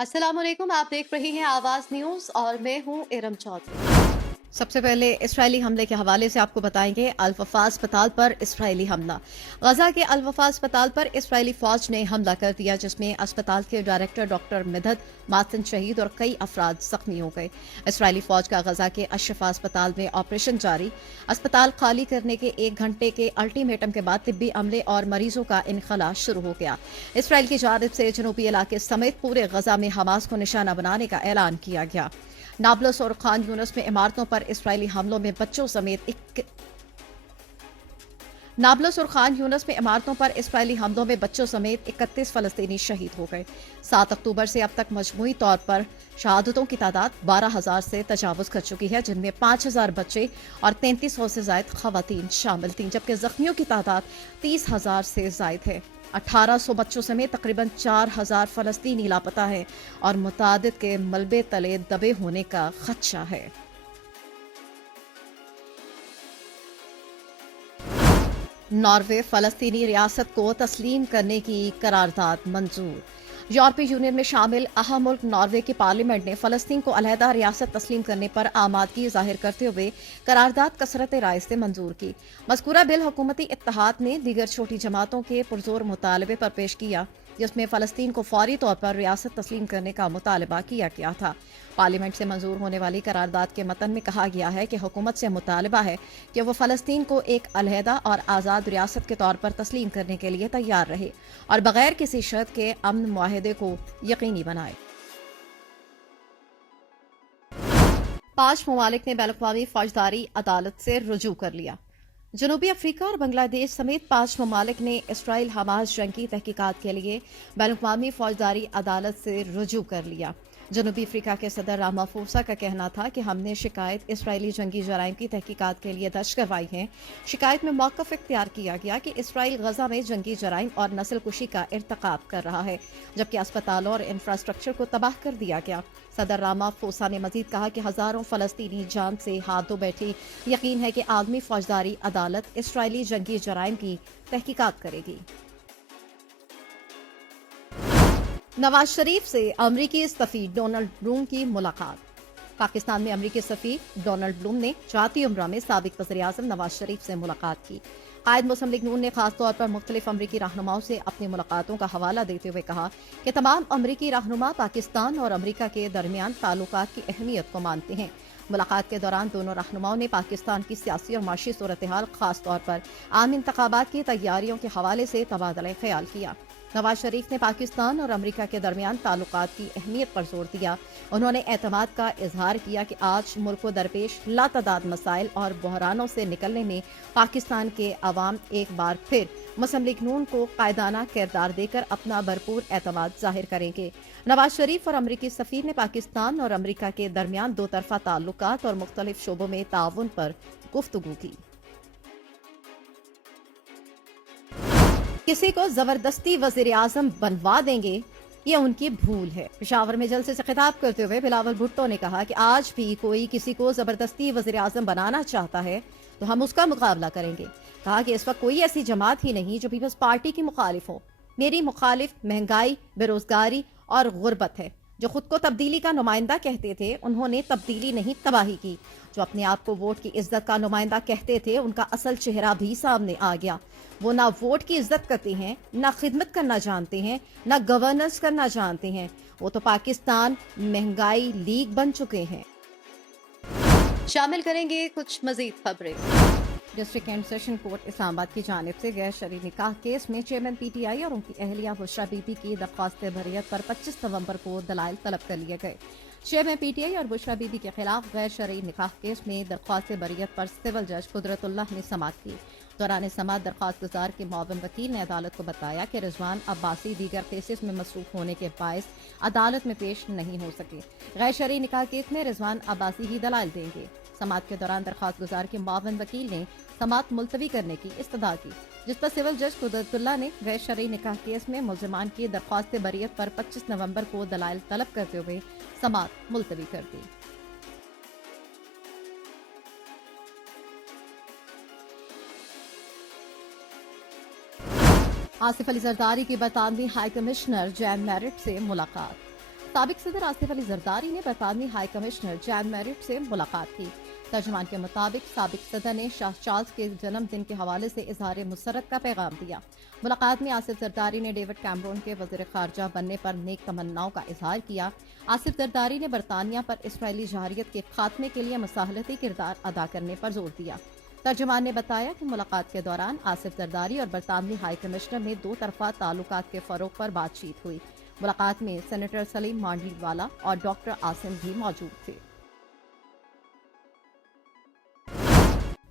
अस्सलाम वालेकुम। आप देख रही हैं आवाज न्यूज और मैं हूं इरम चौधरी। सबसे पहले इजरायली हमले के हवाले से आपको बताएंगे। अल-वफा अस्पताल पर इजरायली हमला। गजा के अल-वफा अस्पताल पर इजरायली फौज ने हमला कर दिया, जिसमें अस्पताल के डायरेक्टर डॉक्टर मिदहत मातन शहीद और कई अफराद जख्मी हो गए। इजरायली फौज का गजा के अशफा अस्पताल में ऑपरेशन जारी। अस्पताल खाली करने के 1 घंटे के अल्टीमेटम के बाद तिब्बी अमले और मरीजों का इनखला शुरू हो गया। इसराइल की जानिब से जनूबी इलाके समेत पूरे गजा में हमास को निशाना बनाने का ऐलान किया गया। नाबलस और खान यूनस में इमारतों पर इजरायली हमलों में बच्चों समेत नाबलस और खान यूनस में इमारतों पर इजरायली हमलों में बच्चों समेत 31 फलस्तीनी शहीद हो गए। 7 अक्टूबर से अब तक मजमूई तौर पर शहादतों की तादाद 12,000 से तजावुज कर चुकी है, जिनमें 5,000 बच्चे और 3300 से जायद खवातीन शामिल थीं, जबकि जख्मियों की तादाद 30,000 से जायद है। 1800 बच्चों समेत तकरीबन 4,000 फलस्तीनी लापता हैं और मुतादिद के मलबे तले दबे होने का खदशा है। नॉर्वे फलस्तीनी रियासत को तस्लीम करने की करारदाद मंजूर। यूरोपीय यूनियन में शामिल अहम मुल्क नॉर्वे की पार्लियामेंट ने फलस्तीन को अलहदा रियासत तस्लीम करने पर आमादगी जाहिर करते हुए करारदाद कसरत राय से मंजूर की। मज़कूरा बिल हुकूमती इत्तेहाद ने दीगर छोटी जमातों के पुरजोर मुतालबे पर पेश किया, जिसमें फलस्तीन को फौरी तौर पर रियासत तस्लीम करने का मुतालबा किया गया था। पार्लियामेंट से मंजूर होने वाली करारदाद के मतन में कहा गया है कि हुकूमत से मुतालबा है कि वो फलस्तीन को एक अलहदा और आज़ाद रियासत के तौर पर तस्लीम करने के लिए तैयार रहे और बगैर किसी शर्त के अमन मुआहदे को यकीनी बनाए। 5 ममालिक ने बैनुल-अक़वामी फौजदारी अदालत से रुजू कर लिया। जनूबी अफ्रीका और बांग्लादेश समेत 5 ममालिक ने इसराइल हमास जंग की तहकीकात के लिए बैनुल-अक़वामी फौजदारी अदालत से रुजू कर लिया। जनूबी अफ्रीका के सदर रामाफोसा का कहना था कि हमने शिकायत इसराइली जंगी जराइम की तहकीकात के लिए दर्ज करवाई है। शिकायत में मौक़िफ़ इख्तियार किया गया कि इसराइल गजा में जंगी जराइम और नस्ल कुशी का इर्तकाब कर रहा है, जबकि अस्पतालों और इंफ्रास्ट्रक्चर को तबाह कर दिया गया। सदर रामाफोसा ने मजीद कहा कि हजारों फलस्तीनी जान से हाथ धो बैठे। यकीन है कि आलमी फौजदारी अदालत इसराइली जंगी जराइम की तहकीकात करेगी। नवाज शरीफ से अमरीकी सफ़ीर डोनाल्ड ब्लूम की मुलाकात। पाकिस्तान में अमरीकी सफ़ीर डोनाल्ड ब्लूम ने जाती उम्रा में साबिक वज़ीर-ए-आज़म नवाज शरीफ से मुलाकात की। कायद मुस्लिम लीग नून ने खास तौर पर मुख्तलिफ अमरीकी रहनुमाओं से अपनी मुलाकातों का हवाला देते हुए कहा कि तमाम अमरीकी रहनुमा पाकिस्तान और अमरीका के दरमियान ताल्लुकात की अहमियत को मानते हैं। मुलाकात के दौरान दोनों रहनुमाओं ने पाकिस्तान की सियासी और माशी सूरत हाल, खास तौर पर आम इंतखाबात की तैयारियों के हवाले से तबादला ख्याल किया। नवाज शरीफ ने पाकिस्तान और अमरीका के दरमियान ताल्लुकात की अहमियत पर जोर दिया। उन्होंने एतमाद का इजहार किया कि आज मुल्क को दरपेश लातदाद मसाइल और बहरानों से निकलने में पाकिस्तान के अवाम एक बार फिर मुस्लिम लीग नून को कायदाना किरदार देकर अपना भरपूर एतमाद जाहिर करेंगे। नवाज शरीफ और अमरीकी सफ़ीर ने पाकिस्तान और अमरीका के दरमियान दो तरफा ताल्लुकात और मुख्तलिफ शोबों में ताउन पर गुफ्तगू की। किसी को जबरदस्ती वज़ीर-ए-आज़म बनवा देंगे, ये उनकी भूल है। पेशावर में जलसे से खिताब करते हुए बिलावल भुट्टो ने कहा कि आज भी कोई किसी को जबरदस्ती वज़ीर-ए-आज़म बनाना चाहता है तो हम उसका मुकाबला करेंगे। कहा कि इस वक्त कोई ऐसी जमात ही नहीं जो पीपल्स पार्टी की मुखालिफ हो। मेरी मुखालिफ महंगाई, बेरोजगारी और गुर्बत है। जो खुद को तब्दीली का नुमाइंदा कहते थे, उन्होंने तब्दीली नहीं तबाही की। जो अपने आप को वोट की इज्जत का नुमाइंदा कहते थे, उनका असल चेहरा भी सामने आ गया। वो ना वोट की इज्जत करते हैं, ना खिदमत करना जानते हैं, ना गवर्नेंस करना जानते हैं। वो तो पाकिस्तान महंगाई लीग बन चुके हैं। शामिल करेंगे कुछ मजीद खबरें। District and session court Islamabad की जानिब से गैर शरई निकाह केस में चेयरमैन पीटीआई और उनकी अहलिया बुशरा बीबी की दरख्वास्त बरियत पर 25 नवंबर को दलाइल तलब कर लिए गए। चेयरमैन पीटीआई और बुशरा बीबी के खिलाफ गैर शरई निकाह केस में दरख्वास्त बरियत पर सिविल जज कुदरतुल्लाह ने समाअत की। दौरान समाअत दरख्वास्त गुजार के मुअव्विन वकील ने अदालत को बताया कि रिजवान अब्बासी दीगर केसेस में मसरूफ होने के बायस अदालत में पेश नहीं हो सके। गैर शरई निकाह केस में रिजवान अब्बासी ही दलाइल देंगे। समाअत के दौरान दरख्वास्त गुजार के मुअव्विन वकील ने समाअत मुलतवी करने की इस्तदा की, जिस पर सिविल जज कुदरतुल्लाह ने गैर शरई निकाह केस में मुल्जिमान की दरख्वास्त बरियत पर 25 नवंबर को दलाइल तलब करते हुए समाअत मुलतवी कर दी। आसिफ अली जरदारी की बरतानवी हाई कमिश्नर जैन मैरिट से मुलाकात। سابق صدر آصف علی زرداری نے برطانوی ہائی کمشنر جان میرٹ سے ملاقات کی۔ ترجمان کے مطابق سابق صدر نے شاہ چارلس کے جنم دن کے حوالے سے اظہار مسرت کا پیغام دیا۔ ملاقات میں آصف زرداری نے ڈیوڈ کیمرون کے وزیر خارجہ بننے پر نیک تمناؤں کا اظہار کیا۔ آصف زرداری نے برطانیہ پر اسرائیلی جارحیت کے خاتمے کے لیے مصالحتی کردار ادا کرنے پر زور دیا۔ ترجمان نے بتایا کہ ملاقات کے دوران آصف زرداری اور برطانوی ہائی کمشنر میں دو طرفہ تعلقات کے فروغ پر بات چیت ہوئی۔ ملاقات میں سینیٹر سلیم مانڈی والا اور ڈاکٹر عاصم بھی موجود تھے۔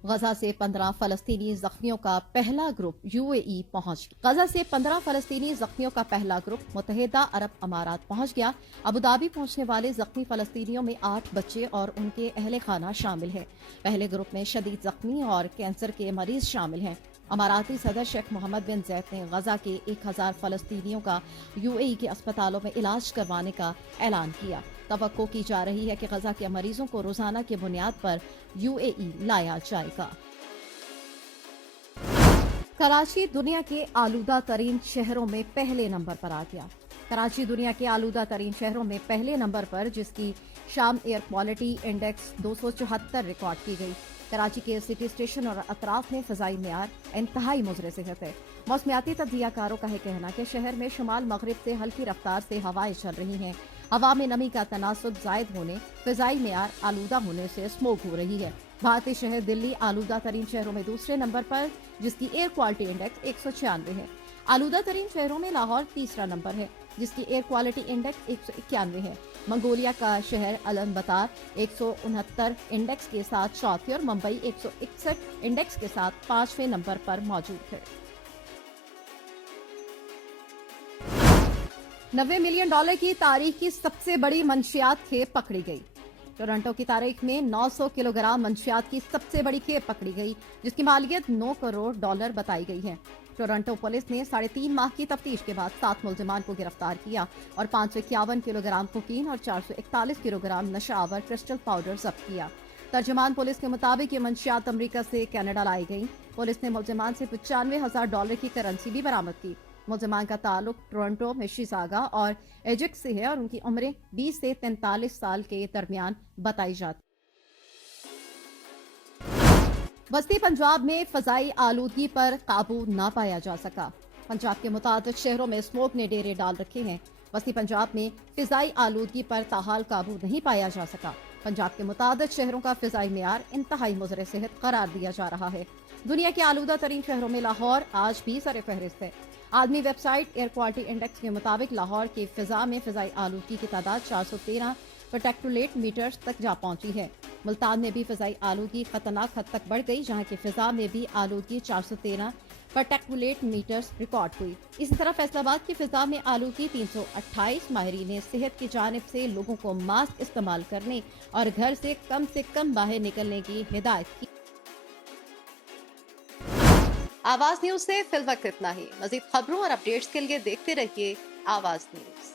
غزہ سے 15 فلسطینی زخمیوں کا پہلا گروپ UAE پہنچ گیا۔ غزہ سے 15 فلسطینی زخمیوں کا پہلا گروپ متحدہ عرب امارات پہنچ گیا۔ ابوظہبی پہنچنے والے زخمی فلسطینیوں میں 8 بچے اور ان کے اہل خانہ شامل ہیں۔ پہلے گروپ میں شدید زخمی اور کینسر کے مریض شامل ہیں۔ اماراتی صدر شیخ محمد بن زید نے غزہ کے 1000 فلسطینیوں کا UAE کے اسپتالوں میں علاج کروانے کا اعلان کیا۔ توقع کی جا رہی ہے کہ غزہ کے مریضوں کو روزانہ کی بنیاد پر UAE لایا جائے گا۔ کراچی دنیا کے آلودہ ترین شہروں میں پہلے نمبر پر آ گیا۔ کراچی دنیا کے آلودہ ترین شہروں میں پہلے نمبر پر، جس کی شام ایئر کوالٹی انڈیکس 274 ریکارڈ کی گئی۔ کراچی کے سٹی اسٹیشن اور اطراف میں فضائی معیار انتہائی مضر صحت ہے۔ موسمیاتی تجزیہ کاروں کا ہے کہنا کہ شہر میں شمال مغرب سے ہلکی رفتار سے ہوائیں چل رہی ہیں۔ ہوا میں نمی کا تناسب زائد ہونے، فضائی معیار آلودہ ہونے سے اسموگ ہو رہی ہے۔ بھارتی شہر دلی آلودہ ترین شہروں میں دوسرے نمبر پر، جس کی ایئر کوالٹی انڈیکس 196 ہے۔ آلودہ ترین شہروں میں لاہور تیسرا نمبر ہے، جس کی ایئر کوالٹی انڈیکس 191 ہے۔ منگولیا کا شہر الن بطار 169 انڈیکس کے ساتھ چوتھے اور ممبئی 161 انڈیکس کے ساتھ 5ویں نمبر پر موجود ہے۔ $90 ملین کی تاریخ کی سب سے بڑی منشیات کھیپ پکڑی گئی۔ ٹورنٹو کی تاریخ میں 900 کلو گرام منشیات کی سب سے بڑی کھیپ پکڑی گئی، جس کی مالیت $9 کروڑ بتائی گئی ہے۔ ٹورنٹو پولیس نے 3.5 ماہ کی تفتیش کے بعد 7 ملزمان کو گرفتار کیا اور 551 کلو گرام کوکین اور 441 کلو گرام نشہ آور کرسٹل پاؤڈر ضبط کیا۔ ترجمان پولیس کے مطابق یہ منشیات امریکہ سے کینیڈا لائی گئیں۔ پولیس نے ملزمان سے $95,000 کی کرنسی بھی برآمد کی۔ ملزمان کا تعلق ٹورنٹو، میشیساگا اور ایجکس سے ہے اور ان کی عمریں 20 سے 43 سال کے درمیان بتائی جاتی۔ وسطی پنجاب میں فضائی آلودگی پر قابو نہ پایا جا سکا۔ پنجاب کے متعدد شہروں میں اسموگ نے ڈیرے ڈال رکھے ہیں۔ وسطی پنجاب میں فضائی آلودگی پر تاحال قابو نہیں پایا جا سکا۔ پنجاب کے متعدد شہروں کا فضائی معیار انتہائی مضر صحت قرار دیا جا رہا ہے۔ دنیا کے آلودہ ترین شہروں میں لاہور آج بھی سر فہرست ہے۔ عالمی website air quality index کے مطابق لاہور کی فضا میں فضائی آلودگی کی تعداد 413 پارٹیکولیٹ میٹرز تک جا پہنچی ہے۔ ملتان میں بھی فضائی آلودگی خطرناک حد تک بڑھ گئی، جہاں کی فضا میں بھی آلودگی 413 پارٹیکولیٹ میٹرز ریکارڈ ہوئی۔ اسی طرح فیصل آباد کی فضا میں آلودگی 328۔ ماہرین صحت کی جانب سے لوگوں کو ماسک استعمال کرنے اور گھر سے کم باہر نکلنے کی ہدایت کی۔ آواز نیوز سے فی الوقت اتنا ہی۔ مزید خبروں اور اپڈیٹس کے لیے دیکھتے رہیے آواز نیوز۔